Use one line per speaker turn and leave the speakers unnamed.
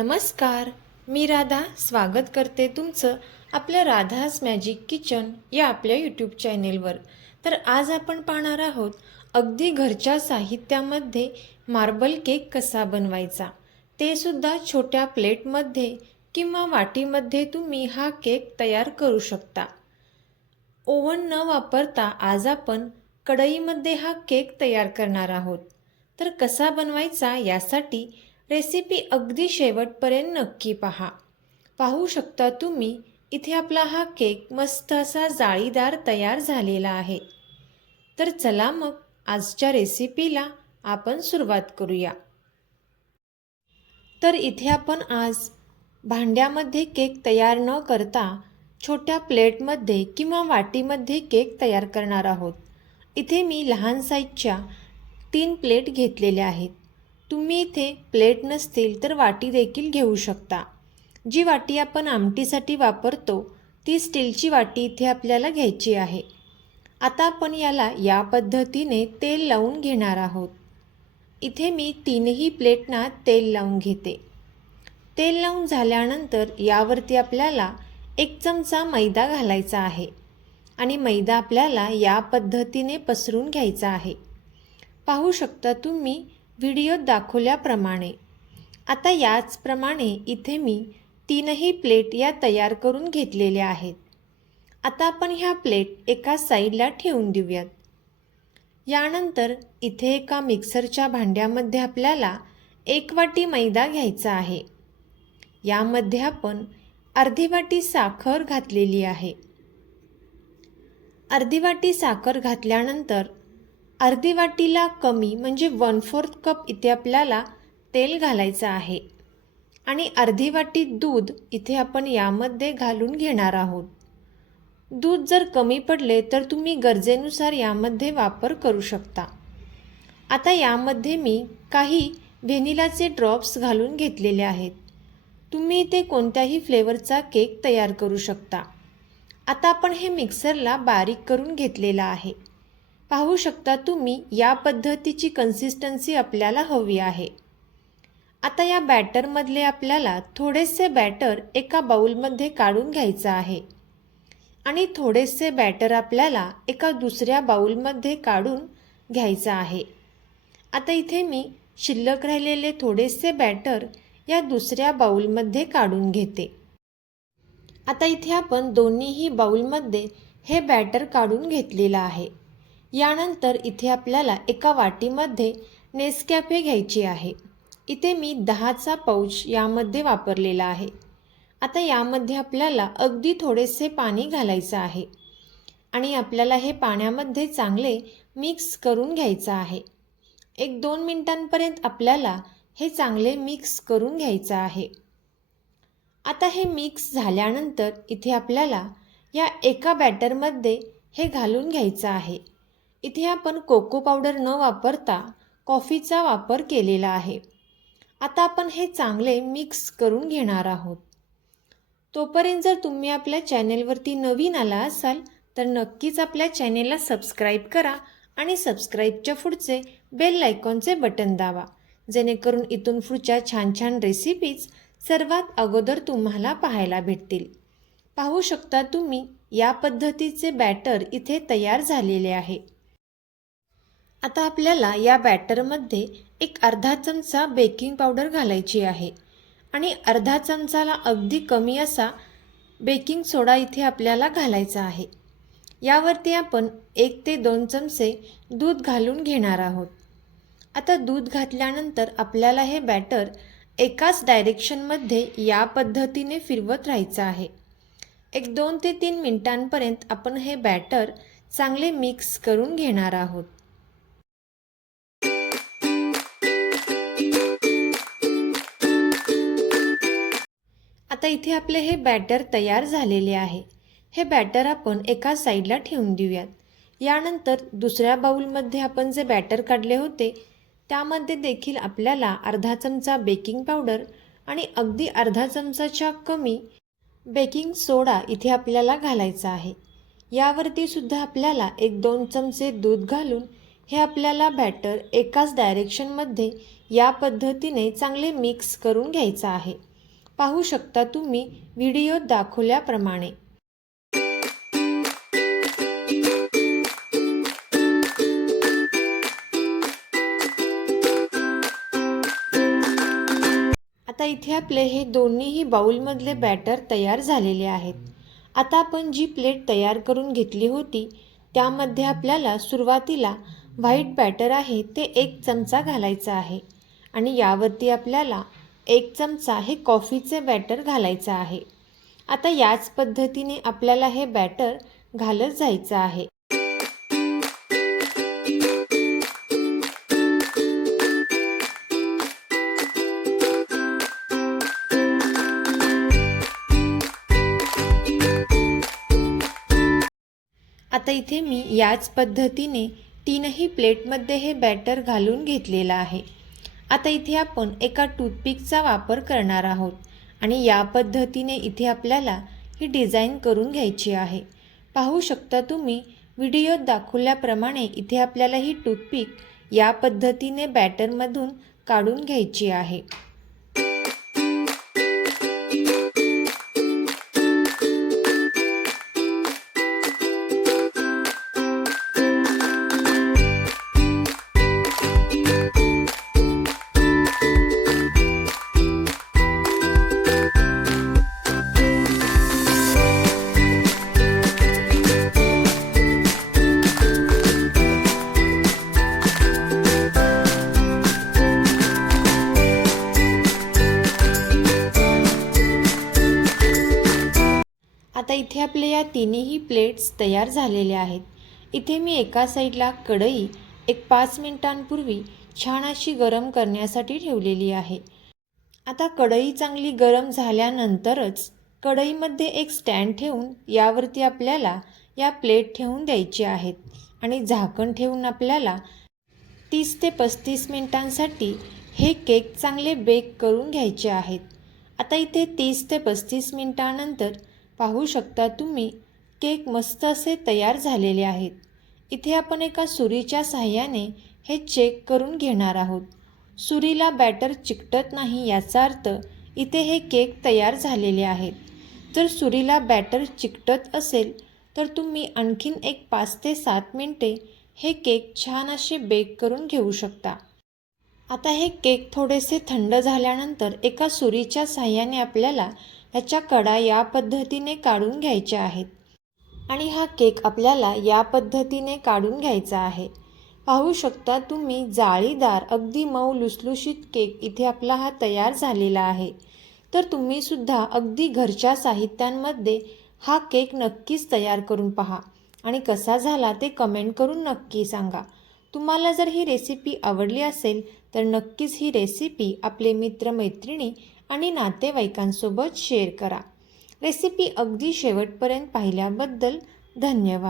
नमस्कार. मी राधा. स्वागत करते तुमचं आपल्या राधाज मॅजिक किचन या आपल्या यूट्यूब चॅनेलवर तर आज आपण पाहणार आहोत अगदी घरच्या साहित्यामध्ये मार्बल केक कसा बनवायचा? ते सुद्धा छोट्या प्लेटमध्ये किंवा वाटीमध्ये तुम्ही हा केक तयार करू शकता. ओव्हन न वापरता आज आपण कढईमध्ये हा केक तयार करणार आहोत. तर कसा बनवायचा यासाठी रेसिपी अगदी शेवटपर्यंत नक्की पहा. पाहू शकता तुम्ही इथे आपला हा केक मस्त असा जाळीदार तयार झालेला आहे. तर चला मग आजच्या रेसिपीला आपण सुरुवात करूया. तर इथे आपण आज भांड्यामध्ये केक तयार न करता छोट्या प्लेटमध्ये किंवा वाटीमध्ये केक तयार करणार आहोत. इथे मी लहान साईजच्या तीन प्लेट घेतलेल्या आहेत. तुम्ही इथे प्लेट नसतील तर वाटी देखील घेऊ शकता. जी वाटी आपण आमटीसाठी वापरतो ती स्टीलची वाटी इथे आपल्याला घ्यायची आहे. आता आपण याला या पद्धतीने तेल लावून घेणार आहोत. इथे मी तीनही प्लेटना तेल लावून घेते. तेल लावून झाल्यानंतर यावरती आपल्याला एक चमचा मैदा घालायचा आहे आणि मैदा आपल्याला या पद्धतीने पसरून घ्यायचा आहे. पाहू शकता तुम्ही व्हिडिओत दाखवल्याप्रमाणे. आता याचप्रमाणे इथे मी तीनही प्लेट या तयार करून घेतलेल्या आहेत. आता आपण ह्या प्लेट एका साईडला ठेवून देऊयात. यानंतर इथे एका मिक्सरच्या भांड्यामध्ये आपल्याला एक वाटी मैदा घ्यायचा आहे. यामध्ये आपण अर्धी वाटी साखर घातलेली आहे. अर्धी वाटी साखर घातल्यानंतर अर्धी वाटीला कमी म्हणजे वन फोर्थ कप इथे आपल्याला तेल घालायचं आहे. आणि अर्धी वाटी दूध इथे आपण यामध्ये घालून घेणार आहोत. दूध जर कमी पडले तर तुम्ही गरजेनुसार यामध्ये वापर करू शकता. आता यामध्ये मी काही व्हेनिलाचे ड्रॉप्स घालून घेतलेले आहेत. तुम्ही इथे कोणत्याही फ्लेवरचा केक तयार करू शकता. आता आपण हे मिक्सरला बारीक करून घेतलेलं आहे. पाहू शकता तुम्ही या पद्धतीची कन्सिस्टन्सी आपल्याला हवी आहे. आता या बॅटरमधले आपल्याला थोडेसे बॅटर एका बाउलमध्ये काढून घ्यायचं आहे. आणि थोडेसे बॅटर आपल्याला एका दुसऱ्या बाउलमध्ये काढून घ्यायचं आहे. आता इथे मी शिल्लक राहिलेले थोडेसे बॅटर या दुसऱ्या बाउलमध्ये काढून घेते. आता इथे आपण दोन्हीही बाउलमध्ये हे बॅटर काढून घेतलेलं आहे. यानंतर इथे आपल्याला एका वाटीमध्ये नेसकॅफे घ्यायची आहे. इथे मी दहाचा पाऊच यामध्ये वापरलेला आहे. आता यामध्ये आपल्याला अगदी थोडेसे पाणी घालायचं आहे. आणि आपल्याला हे पाण्यामध्ये चांगले मिक्स करून घ्यायचं आहे. एक दोन मिनटांपर्यंत आपल्याला हे चांगले मिक्स करून घ्यायचं आहे. आता हे मिक्स झाल्यानंतर इथे आपल्याला या एका बॅटरमध्ये हे घालून घ्यायचं आहे. इथे आपण कोको पावडर न वापरता कॉफीचा वापर केलेला आहे. आता आपण हे चांगले मिक्स करून घेणार आहोत. तोपर्यंत जर तुम्ही आपल्या चॅनेलवरती नवीन आला असाल तर नक्कीच आपल्या चॅनेलला सबस्क्राईब करा आणि सबस्क्राईबच्या पुढचे बेल लायकॉनचे बटन दाबा जेणेकरून इथून पुढच्या छान छान रेसिपीज सर्वात अगोदर तुम्हाला पाहायला भेटतील. पाहू शकता तुम्ही या पद्धतीचे बॅटर इथे तयार झालेले आहे. आता आपल्याला या बॅटरमध्ये एक अर्धा चमचा बेकिंग पावडर घालायची आहे. आणि अर्धा चमचाला अगदी कमी असा बेकिंग सोडा इथे आपल्याला घालायचा आहे. यावरती आपण एक ते दोन चमचे दूध घालून घेणार आहोत. आता दूध घातल्यानंतर आपल्याला हे बॅटर एकाच डायरेक्शनमध्ये या पद्धतीने फिरवत राहायचं आहे. एक दोन ते तीन मिनिटांपर्यंत आपण हे बॅटर चांगले मिक्स करून घेणार आहोत. आता इथे आपले हे बॅटर तयार झालेले आहे. हे बॅटर आपण एका साईडला ठेवून देऊयात. यानंतर दुसऱ्या बाउलमध्ये आपण जे बॅटर काढले होते त्यामध्ये देखील आपल्याला अर्धा चमचा बेकिंग पावडर आणि अगदी अर्धा चमचाच्या कमी बेकिंग सोडा इथे आपल्याला घालायचा आहे. यावरती सुद्धा आपल्याला एक दोन चमचे दूध घालून हे आपल्याला बॅटर एकाच डायरेक्शनमध्ये या पद्धतीने चांगले मिक्स करून घ्यायचं आहे. पाहू शकता तुम्ही व्हिडिओत दाखवल्याप्रमाणे. आता इथे आपले हे दोन्हीही बाउलमधले बॅटर तयार झालेले आहेत. आता आपण जी प्लेट तयार करून घेतली होती त्यामध्ये आपल्याला सुरुवातीला व्हाईट बॅटर आहे ते एक चमचा घालायचा आहे. आणि यावरती आपल्याला एक चमचा हे कॉफीचे बॅटर घालायचं आहे. आता याच पद्धतीने आपल्याला हे बॅटर घालत जायचं आहे. आता इथे मी याच पद्धतीने तीनही प्लेटमध्ये हे बॅटर घालून घेतलेलं आहे. आता इथे आपण एका टूथपिकचा वापर करणार आहोत आणि या पद्धतीने इथे आपल्याला ही डिझाईन करून घ्यायची आहे. पाहू शकता तुम्ही व्हिडिओत दाखवल्याप्रमाणे इथे आपल्याला ही टूथपिक या पद्धतीने बॅटरमधून काढून घ्यायची आहे. आता इथे आपल्या या तिन्ही प्लेट्स तयार झालेल्या आहेत. इथे मी एका साईडला कढई एक पाच मिनिटांपूर्वी छान अशी गरम करण्यासाठी ठेवलेली आहे. आता कढई चांगली गरम झाल्यानंतरच कढईमध्ये एक स्टँड ठेवून यावरती आपल्याला या प्लेट ठेवून द्यायची आहेत आणि झाकण ठेवून आपल्याला तीस ते पस्तीस मिनिटांसाठी हे केक चांगले बेक करून घ्यायचे आहेत. आता इथे तीस ते पस्तीस मिनिटानंतर पाहू शकता तुम्ही केक मस्त असे तयार झालेले आहेत. इथे आपण एका सुरीच्या साह्याने हे चेक करून घेणार आहोत. सुरीला बॅटर चिकटत नाही याचा अर्थ इथे हे केक तयार झालेले आहेत. जर सुरीला बॅटर चिकटत असेल तर तुम्ही आणखीन एक पाच ते सात मिनटे हे केक छान असे बेक करून घेऊ शकता. आता हे केक थोडेसे थंड झाल्यानंतर एका सुरीच्या साह्याने आपल्याला ह्याच्या कडा या पद्धतीने काढून घ्यायच्या आहेत. आणि हा केक आपल्याला या पद्धतीने काढून घ्यायचा आहे. पाहू शकता तुम्ही जाळीदार अगदी मऊ लुसलुशीत केक इथे आपला हा तयार झालेला आहे. तर तुम्हीसुद्धा अगदी घरच्या साहित्यांमध्ये हा केक नक्कीच तयार करून पहा. आणि कसा झाला ते कमेंट करून नक्की सांगा. तुम्हाला जर ही रेसिपी आवडली असेल तर नक्कीच ही रेसिपी आपले मित्रमैत्रिणी आणि नातेवाईकांसोबत शेअर करा. रेसिपी अगदी शेवटपर्यंत पाहिल्याबद्दल धन्यवाद.